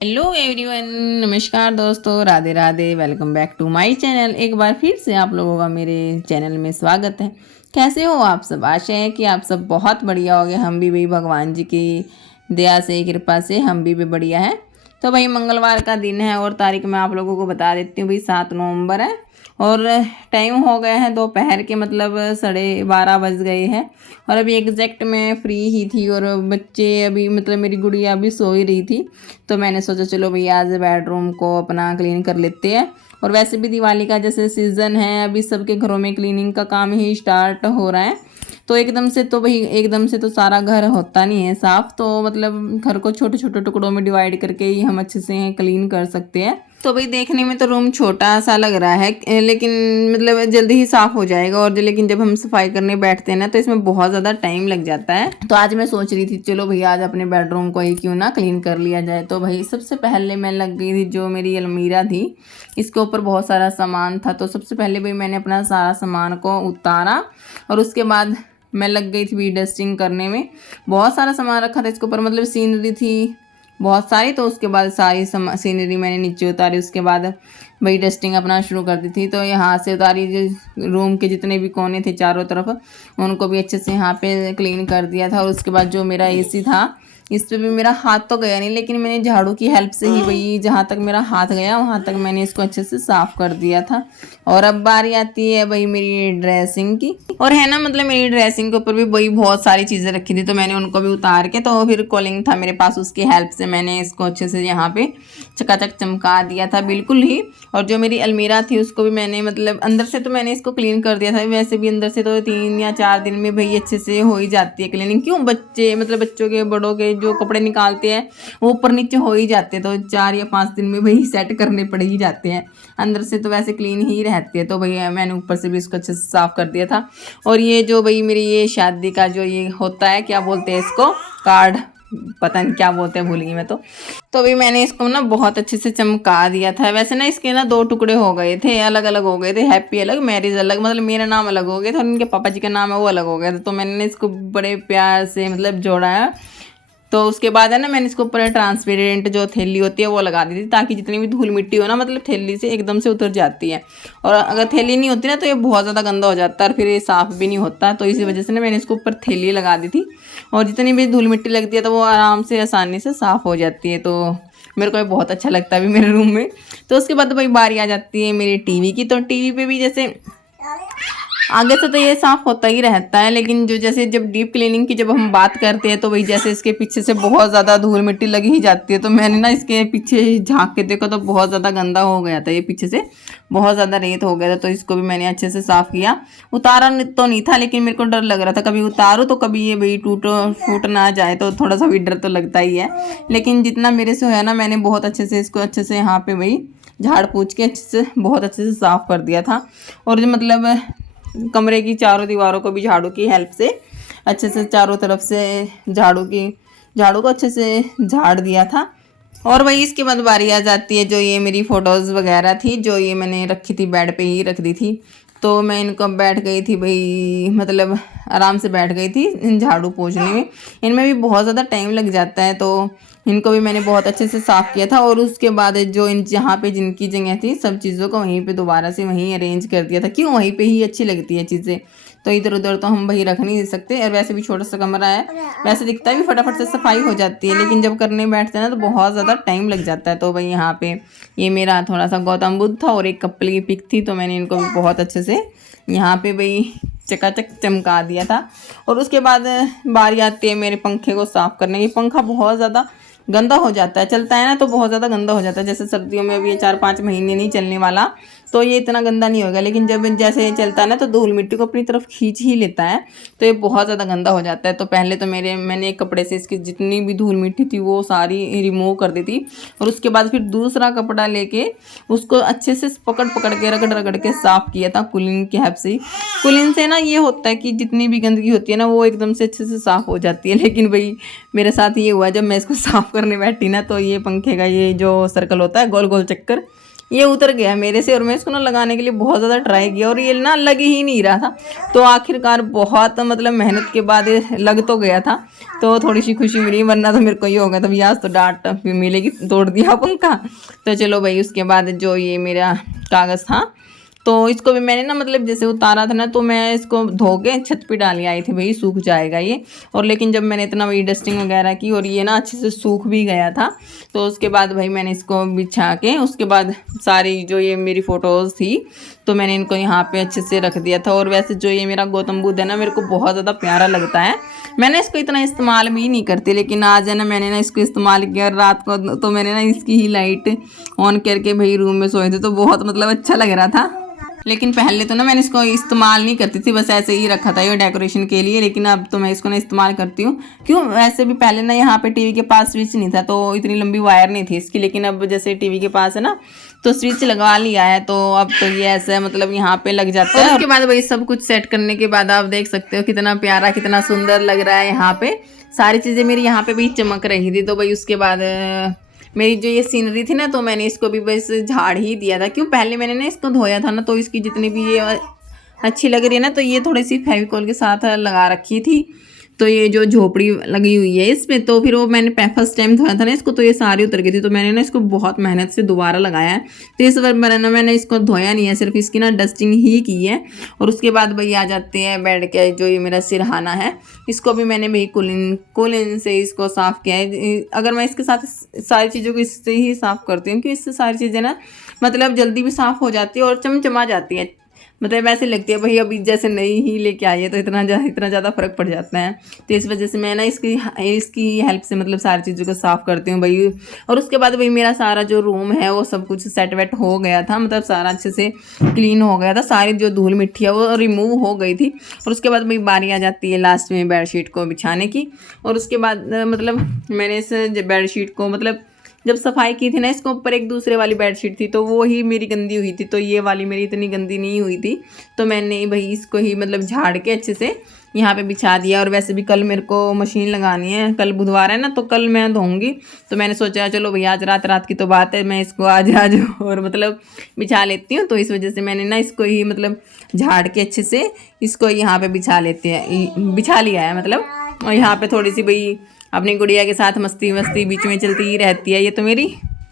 Hello everyone, नमस्कार दोस्तों, Radhe Radhe. Welcome back to my channel. एक बार फिर से आप लोगों का मेरे चैनल में स्वागत है। कैसे हो आप सब? आशा है कि आप सब बहुत बढ़िया होगे। हम भी भाई भगवान जी की दया से, कृपा से हम भी बढ़िया है। तो भाई मंगलवार का दिन है और तारीख मैं आप लोगों को बता देती हूँ। भाई 7 नवंबर है और टाइम हो गया है दोपहर के, मतलब 12:30 बज गए हैं। और अभी एग्जैक्ट मैं फ्री ही थी और बच्चे अभी, मतलब मेरी गुड़िया अभी सो ही रही थी। तो मैंने सोचा चलो भैया आज बेडरूम को अपना क्लीन कर लेते हैं। और वैसे भी दिवाली का जैसे सीज़न है, अभी सबके घरों में क्लीनिंग का काम ही स्टार्ट हो रहा है। तो एकदम से तो सारा घर होता नहीं है साफ़। तो मतलब घर को छोटे छोटे टुकड़ों में डिवाइड करके ही हम अच्छे से क्लीन कर सकते हैं। तो भाई देखने में तो रूम छोटा सा लग रहा है, लेकिन मतलब जल्दी ही साफ़ हो जाएगा। और लेकिन जब हम सफाई करने बैठते हैं ना तो इसमें बहुत ज़्यादा टाइम लग जाता है। तो आज मैं सोच रही थी चलो भैया आज अपने बेडरूम को ही क्यों ना क्लीन कर लिया जाए। तो भाई सबसे पहले मैं लग गई थी, जो मेरी अलमीरा थी इसके ऊपर बहुत सारा सामान था। तो सबसे पहले भाई मैंने अपना सारा सामान को उतारा और उसके बाद मैं लग गई थी डस्टिंग करने में। बहुत सारा सामान रखा था इसके ऊपर, मतलब सीनरी थी बहुत सारी। तो उसके बाद सारी सीनरी मैंने नीचे उतारी। उसके बाद भाई डस्टिंग अपना शुरू कर दी थी। तो यहाँ से उतारी, जो रूम के जितने भी कोने थे चारों तरफ उनको भी अच्छे से यहाँ पे क्लीन कर दिया था। और उसके बाद जो मेरा एसी था इस पर भी मेरा हाथ तो गया नहीं, लेकिन मैंने झाड़ू की हेल्प से ही भाई जहाँ तक मेरा हाथ गया वहाँ तक मैंने इसको अच्छे से साफ़ कर दिया था। और अब बारी आती है भाई मेरी ड्रेसिंग की। और है ना, मतलब मेरी ड्रेसिंग के ऊपर भी वही बहुत सारी चीज़ें रखी थी। तो मैंने उनको भी उतार के, तो फिर कॉलिंग था मेरे पास, उसकी हेल्प से मैंने इसको अच्छे से यहाँ पे चकाचक चमका दिया था बिल्कुल ही। और जो मेरी अलमीरा थी उसको भी मैंने, मतलब अंदर से तो मैंने इसको क्लीन कर दिया था। वैसे भी अंदर से तो 3 या 4 दिन में भाई अच्छे से हो ही जाती है क्लीनिंग। क्यों, बच्चे मतलब बच्चों के बड़ों के जो कपड़े निकालते हैं वो ऊपर नीचे हो ही जाते हैं। तो 4 या 5 दिन में भाई सेट करने पड़ ही जाते हैं। अंदर से तो वैसे क्लीन ही रहती है। तो भैया मैंने ऊपर से भी इसको अच्छे से साफ़ कर दिया था। और ये जो भाई मेरी ये शादी का जो ये होता है, क्या बोलते हैं इसको, कार्ड, पता नहीं क्या बोलते हैं, भूल गई मैं। तो अभी मैंने इसको ना बहुत अच्छे से चमका दिया था। वैसे ना इसके ना 2 टुकड़े हो गए थे, अलग अलग हो गए थे। हैप्पी अलग, मैरिज अलग, मतलब मेरा नाम अलग हो गया था और उनके पापा जी का नाम है वो अलग हो गया था। तो मैंने इसको बड़े प्यार से मतलब जोड़ा है। तो उसके बाद है ना, मैंने इसके ऊपर ट्रांसपेरेंट जो थैली होती है वो लगा दी थी, ताकि जितनी भी धूल मिट्टी हो ना, मतलब थैली से एकदम से उतर जाती है। और अगर थैली नहीं होती ना तो ये बहुत ज़्यादा गंदा हो जाता है और फिर ये साफ़ भी नहीं होता। तो इसी वजह से ना मैंने इसको ऊपर थैली लगा दी थी। और जितनी भी धूल मिट्टी लगती है तो वो आराम से आसानी से साफ़ हो जाती है। तो मेरे को ये बहुत अच्छा लगता है अभी मेरे रूम में। तो उसके बाद भाई बारी आ जाती है मेरी टीवी की। तो टीवी पे भी जैसे आगे से तो ये साफ होता ही रहता है, लेकिन जो जैसे जब डीप क्लीनिंग की जब हम बात करते हैं तो भाई जैसे इसके पीछे से बहुत ज़्यादा धूल मिट्टी लगी ही जाती है। तो मैंने ना इसके पीछे झांक के देखा तो बहुत ज़्यादा गंदा हो गया था, ये पीछे से बहुत ज़्यादा रेत हो गया था। तो इसको भी मैंने अच्छे से साफ़ किया। उतारा तो नहीं था, लेकिन मेरे को डर लग रहा था कभी उतारूँ तो कभी ये भाई फूट ना जाए, तो थोड़ा सा भी डर तो लगता ही है। लेकिन जितना मेरे से है ना, मैंने बहुत अच्छे से इसको अच्छे से यहाँ पे भाई झाड़ पूछ के अच्छे से बहुत अच्छे से साफ़ कर दिया था। और जो मतलब कमरे की चारों दीवारों को भी झाड़ू की हेल्प से अच्छे से चारों तरफ से झाड़ू को अच्छे से झाड़ दिया था। और वही इसके बाद बारी आ जाती है जो ये मेरी फ़ोटोज़ वगैरह थी, जो ये मैंने रखी थी, बेड पे ही रख दी थी। तो मैं इनको बैठ गई थी भाई, मतलब आराम से बैठ गई थी इन झाड़ू पोंछने में। इनमें भी बहुत ज़्यादा टाइम लग जाता है। तो इनको भी मैंने बहुत अच्छे से साफ़ किया था। और उसके बाद जो इन जहाँ पे जिनकी जगह थी सब चीज़ों को वहीं पे दोबारा से वहीं अरेंज कर दिया था। क्यों, वहीं पे ही अच्छी लगती है चीज़ें। तो इधर उधर तो हम वही रख नहीं सकते। और वैसे भी छोटा सा कमरा है, वैसे दिखता है भी फटाफट से सफाई हो जाती है, लेकिन जब करने बैठते हैं ना तो बहुत ज़्यादा टाइम लग जाता है। तो भाई यहाँ पे ये मेरा थोड़ा सा गौतम बुद्ध था और एक कपल की पिक थी। तो मैंने इनको भी बहुत अच्छे से यहाँ पे भाई चकाचक चमका दिया था। और उसके बाद बारी आती है मेरे पंखे को साफ़ करने की। पंखा बहुत ज़्यादा गंदा हो जाता है, चलता है ना तो बहुत ज़्यादा गंदा हो जाता है। जैसे सर्दियों में अभी ये 4-5 महीने नहीं चलने वाला तो ये इतना गंदा नहीं होगा, लेकिन जब जैसे ये चलता है ना तो धूल मिट्टी को अपनी तरफ खींच ही लेता है। तो ये बहुत ज़्यादा गंदा हो जाता है। तो पहले तो मैंने एक कपड़े से इसकी जितनी भी धूल मिट्टी थी वो सारी रिमूव कर दी थी। और उसके बाद फिर दूसरा कपड़ा लेके उसको अच्छे से पकड़ पकड़ के रगड़ रगड़ के साफ़ किया था कुलीन की हेल्प से। कुलीन से ना ये होता है कि जितनी भी गंदगी होती है ना वो एकदम से अच्छे से साफ़ हो जाती है। लेकिन भाई मेरे साथ ये हुआ, जब मैं इसको साफ़ करने बैठी ना तो ये पंखे का ये जो सर्कल होता है गोल गोल चक्कर, ये उतर गया मेरे से और मैं इसको ना लगाने के लिए बहुत ज़्यादा ट्राई किया और ये ना लग ही नहीं रहा था। तो आखिरकार बहुत मतलब मेहनत के बाद ये लग तो गया था, तो थोड़ी सी खुशी मिली, वरना तो मेरे को ये हो गया था भैया आज तो डांट भी मिलेगी, तोड़ दिया पंखा। तो चलो भाई उसके बाद जो ये मेरा कागज़ था तो इसको भी मैंने ना मतलब जैसे उतारा था ना तो मैं इसको धो के छत पे डाल आई थी भाई सूख जाएगा ये। और लेकिन जब मैंने इतना वही डस्टिंग वगैरह की और ये ना अच्छे से सूख भी गया था, तो उसके बाद भाई मैंने इसको बिछा के उसके बाद सारी जो ये मेरी फ़ोटोज़ थी तो मैंने इनको यहाँ पे अच्छे से रख दिया था। और वैसे जो ये मेरा गौतम बुद्ध है ना मेरे को बहुत ज़्यादा प्यारा लगता है। मैंने इसको इतना इस्तेमाल भी नहीं करती, लेकिन आज है ना मैंने ना इसको इस्तेमाल किया रात को, तो मैंने ना इसकी ही लाइट ऑन करके भाई रूम में सोए थे तो बहुत मतलब अच्छा लग रहा था। लेकिन पहले तो ना मैंने इसको इस्तेमाल नहीं करती थी, बस ऐसे ही रखा था ये डेकोरेशन के लिए। लेकिन अब तो मैं इसको ना इस्तेमाल करती हूँ। क्यों, वैसे भी पहले ना यहाँ पे टीवी के पास स्विच नहीं था तो इतनी लंबी वायर नहीं थी इसकी, लेकिन अब जैसे टीवी के पास है ना तो स्विच लगवा लिया है, तो अब तो ये ऐसे मतलब यहाँ पे लग जाता है। उसके बाद भाई सब कुछ सेट करने के बाद आप देख सकते हो कितना प्यारा कितना सुंदर लग रहा है। यहाँ पे सारी चीज़ें मेरी यहाँ पे भी चमक रही थी। तो भाई उसके बाद मेरी जो ये सीनरी थी ना तो मैंने इसको भी बस झाड़ ही दिया था। क्यों, पहले मैंने ना इसको धोया था ना तो इसकी जितनी भी ये अच्छी लग रही है ना तो ये थोड़ी सी फेविकोल के साथ लगा रखी थी। तो ये जो झोपड़ी लगी हुई है इसमें, तो फिर वो मैंने फर्स्ट टाइम धोया था ना इसको तो ये सारी उतर गई थी, तो मैंने ना इसको बहुत मेहनत से दोबारा लगाया है। तो इस बार मैंने इसको धोया नहीं है, सिर्फ इसकी ना डस्टिंग ही की है। और उसके बाद भाई आ जाते हैं बेड के जो ये मेरा सिरहाना है, इसको भी मैंने भाई कुलिन से इसको साफ़ किया है। अगर मैं इसके साथ सारी चीज़ों को इससे ही साफ़ करती हूँ कि इससे सारी चीज़ें ना मतलब जल्दी भी साफ़ हो जाती है और चमचमा जाती है, मतलब ऐसे लगती है भाई अभी जैसे नई ही लेके आई है, तो इतना ज़्यादा फर्क पड़ जाता है। तो इस वजह से मैं ना इसकी हेल्प से मतलब सारी चीज़ों को साफ़ करती हूँ भाई। और उसके बाद भाई मेरा सारा जो रूम है वो सब कुछ सेट वेट हो गया था, मतलब सारा अच्छे से क्लीन हो गया था, सारी जो धूल मिट्टी है वो रिमूव हो गई थी। और उसके बाद भाई बारी आ जाती है लास्ट में बेडशीट को बिछाने की। और उसके बाद मतलब मैंने इस बेडशीट को मतलब जब सफाई की थी ना इसको ऊपर एक दूसरे वाली बेडशीट थी तो वो ही मेरी गंदी हुई थी, तो ये वाली मेरी इतनी गंदी नहीं हुई थी। तो मैंने भाई इसको ही मतलब झाड़ के अच्छे से यहाँ पे बिछा दिया। और वैसे भी कल मेरे को मशीन लगानी है, कल बुधवार है ना तो कल मैं धोऊंगी। तो मैंने सोचा चलो भैया आज रात की तो बात है, मैं इसको आज और मतलब बिछा लेती हूँ। तो इस वजह से मैंने ना इसको ही मतलब झाड़ के अच्छे से इसको यहाँ पे बिछा लिया है मतलब। और यहाँ पे थोड़ी सी भाई अपनी गुड़िया के साथ मस्ती बीच में चलती ही रहती है ये तो मेरी।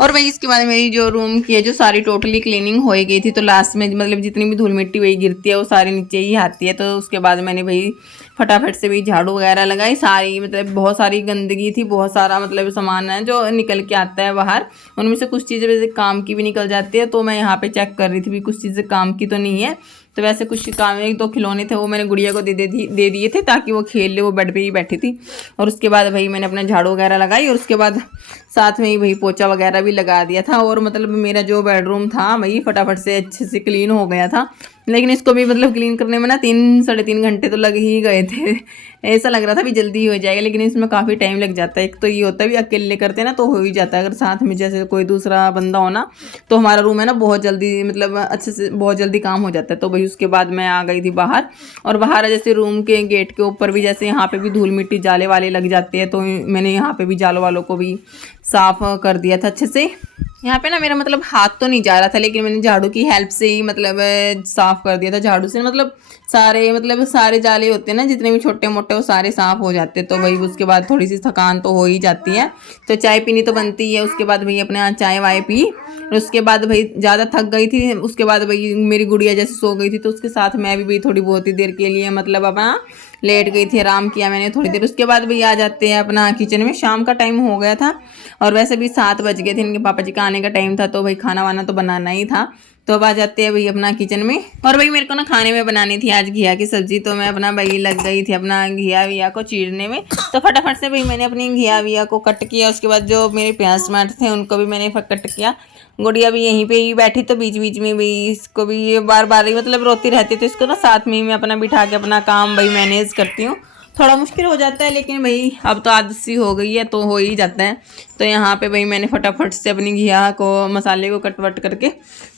और भाई इसके बाद मेरी जो रूम की है जो सारी टोटली क्लीनिंग हो गई थी, तो लास्ट में मतलब जितनी भी धूल मिट्टी वही गिरती है वो सारी नीचे ही आती है। तो उसके बाद मैंने भाई फटाफट से भी झाड़ू वगैरह लगाई, सारी मतलब बहुत सारी गंदगी थी, बहुत सारा मतलब सामान है जो निकल के आता है बाहर, उनमें से कुछ चीज़ें वैसे काम की भी निकल जाती है। तो मैं यहाँ पे चेक कर रही थी भी कुछ चीज़ें काम की तो नहीं है। तो वैसे कुछ काम, एक दो खिलौने थे वो मैंने गुड़िया को दे दिए थे ताकि वो खेल ले, वो बेड पे ही बैठी थी। और उसके बाद भाई मैंने अपना झाड़ू वगैरह लगाई और उसके बाद साथ में ही भाई पोछा वगैरह भी लगा दिया था। और मतलब मेरा जो बेडरूम था भाई फटाफट से अच्छे से क्लीन हो गया था। लेकिन इसको भी मतलब क्लीन करने में ना 3-3.5 घंटे तो लग ही गए थे। ऐसा लग रहा था भी जल्दी हो जाएगा, लेकिन इसमें काफ़ी टाइम लग जाता है। एक तो ये होता है भी अकेले करते हैं ना तो हो ही जाता है, अगर साथ में जैसे कोई दूसरा बंदा हो ना तो हमारा रूम है ना बहुत जल्दी मतलब अच्छे से बहुत जल्दी काम हो जाता है। तो भाई उसके बाद मैं आ गई थी बाहर, और बाहर जैसे रूम के गेट के ऊपर भी जैसे यहाँ पे भी धूल मिट्टी जाले वाले लग जाते हैं, तो मैंने यहाँ पे भी जालों वालों को भी साफ कर दिया था अच्छे से। यहाँ पे ना मेरा मतलब हाथ तो नहीं जा रहा था, लेकिन मैंने झाड़ू की हेल्प से ही मतलब साफ कर दिया था। झाड़ू से मतलब सारे जाले होते हैं ना जितने भी छोटे मोटे वो सारे साफ हो जाते हैं। तो भाई उसके बाद थोड़ी सी थकान तो हो ही जाती है, तो चाय पीनी तो बनती है। उसके बाद भाई अपने यहाँ चाय वाय पी, और उसके बाद भाई ज़्यादा थक गई थी। उसके बाद भाई मेरी गुड़िया जैसे सो गई थी तो उसके साथ मैं भी भाई थोड़ी बहुत ही देर के लिए मतलब अपना लेट गई थी, आराम किया मैंने थोड़ी देर। उसके बाद भाई आ जाते हैं अपना किचन में, शाम का टाइम हो गया था और वैसे भी 7 बज गए थे, इनके पापा जी का आने का टाइम था, तो भाई खाना वाना तो बनाना ही था। तो अब आ जाते हैं भाई अपना किचन में। और भाई मेरे को ना खाने में बनानी थी आज घिया की सब्जी, तो मैं अपना भाई लग गई थी अपना घिया विया को चीरने में। तो फटाफट से भाई मैंने अपनी घिया विया को कट किया। उसके बाद जो मेरे प्याज टमाटर थे उनको भी मैंने कट किया। गुड़िया भी यहीं पे ही बैठी, तो बीच बीच में भी इसको भी ये बार बार ही मतलब रोती रहती, तो इसको ना साथ में ही मैं अपना बिठा के अपना काम भाई मैनेज करती हूँ। थोड़ा मुश्किल हो जाता है, लेकिन भाई अब तो आदत सी हो गई है तो हो ही जाता है। तो यहाँ पे भाई मैंने फटाफट से अपनी घिया को मसाले को कट वट करके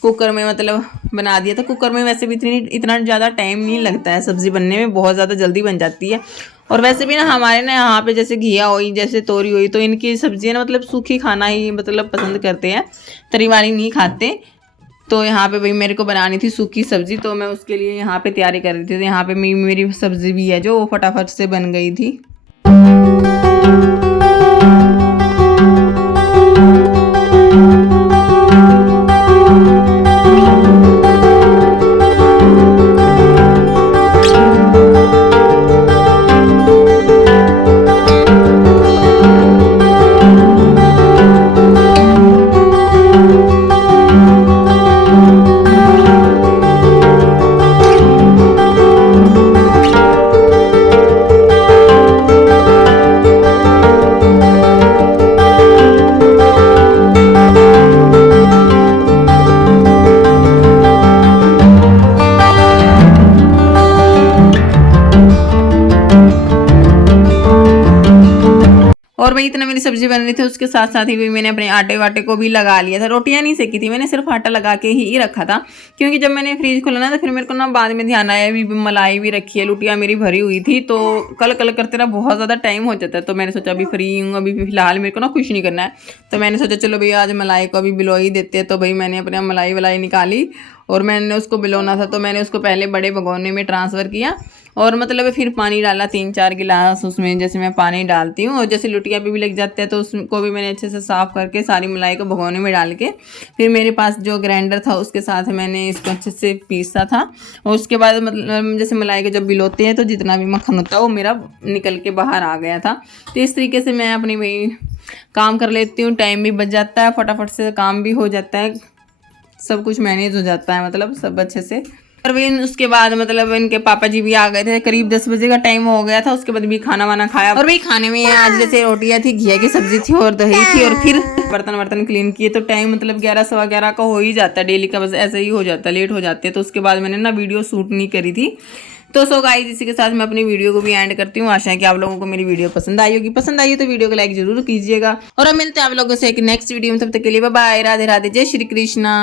कुकर में मतलब बना दिया था। कुकर में वैसे भी इतना ज़्यादा टाइम नहीं लगता है सब्ज़ी बनने में, बहुत ज़्यादा जल्दी बन जाती है। और वैसे भी ना हमारे ना यहाँ पे जैसे घिया हुई जैसे तोरी हुई, तो इनकी सब्जियाँ ना मतलब सूखी खाना ही मतलब पसंद करते हैं, तरी वाली नहीं खाते। तो यहाँ पे भाई मेरे को बनानी थी सूखी सब्जी, तो मैं उसके लिए यहाँ पे तैयारी कर रही थी। तो यहाँ पे मेरी सब्जी भी है जो वो फटाफट से बन गई थी। और भाई इतना मेरी सब्जी बन रही थी, उसके साथ साथ ही भी मैंने अपने आटे वाटे को भी लगा लिया था। रोटियां नहीं सेकी थी मैंने, सिर्फ आटा लगा के ही रखा था, क्योंकि जब मैंने फ्रिज खोला ना तो फिर मेरे को ना बाद में ध्यान आया भी मलाई भी रखी है, लुटिया मेरी भरी हुई थी, तो कल कल करते ना बहुत ज़्यादा टाइम हो जाता है। तो मैंने सोचा अभी फ्री हूँ, अभी फिलहाल मेरे को ना कुछ नहीं करना है, तो मैंने सोचा चलो भैया आज मलाई को अभी बिलो ही देते हैं। तो भाई मैंने अपने मलाई वलाई निकाली और मैंने उसको बिलोना था, तो मैंने उसको पहले बड़े भगोने में ट्रांसफ़र किया और मतलब फिर पानी डाला 3-4 गिलास उसमें, जैसे मैं पानी डालती हूँ। और जैसे लुटिया भी लग जाते हैं तो उसको भी मैंने अच्छे से साफ़ करके सारी मलाई को भगोने में डाल के फिर मेरे पास जो ग्राइंडर था उसके साथ मैंने इसको अच्छे से पीसा था। और उसके बाद मतलब जैसे मलाई को जब बिलोते हैं तो जितना भी मक्खन होता है वो मेरा निकल के बाहर आ गया था। तो इस तरीके से मैं अपनी भाई काम कर लेती हूँ, टाइम भी बच जाता है, फटाफट से काम भी हो जाता है, सब कुछ मैनेज हो जाता है, मतलब सब अच्छे से। और भी उसके बाद मतलब इनके पापा जी भी आ गए थे, करीब 10 बजे का टाइम हो गया था। उसके बाद भी खाना वाना खाया और भाई खाने में आज जैसे रोटियां थी, घिया की सब्जी थी और दही थी, और फिर बर्तन वर्तन क्लीन किए। तो टाइम मतलब 11-11:15 का हो ही जाता है डेली का, बस ऐसे ही हो जाता है, लेट हो जाते हैं। तो उसके बाद मैंने ना वीडियो शूट नहीं करी थी। तो सो गाइस इसी के साथ मैं अपनी वीडियो को भी एंड करती हूँ। आशा है कि आप लोगों को मेरी वीडियो पसंद आई होगी। पसंद आई हो तो वीडियो को लाइक जरूर कीजिएगा और अब मिलते हैं आप लोगों से एक नेक्स्ट वीडियो में। तब तक के लिए बाय बाय, राधे राधे, जय श्री कृष्णा।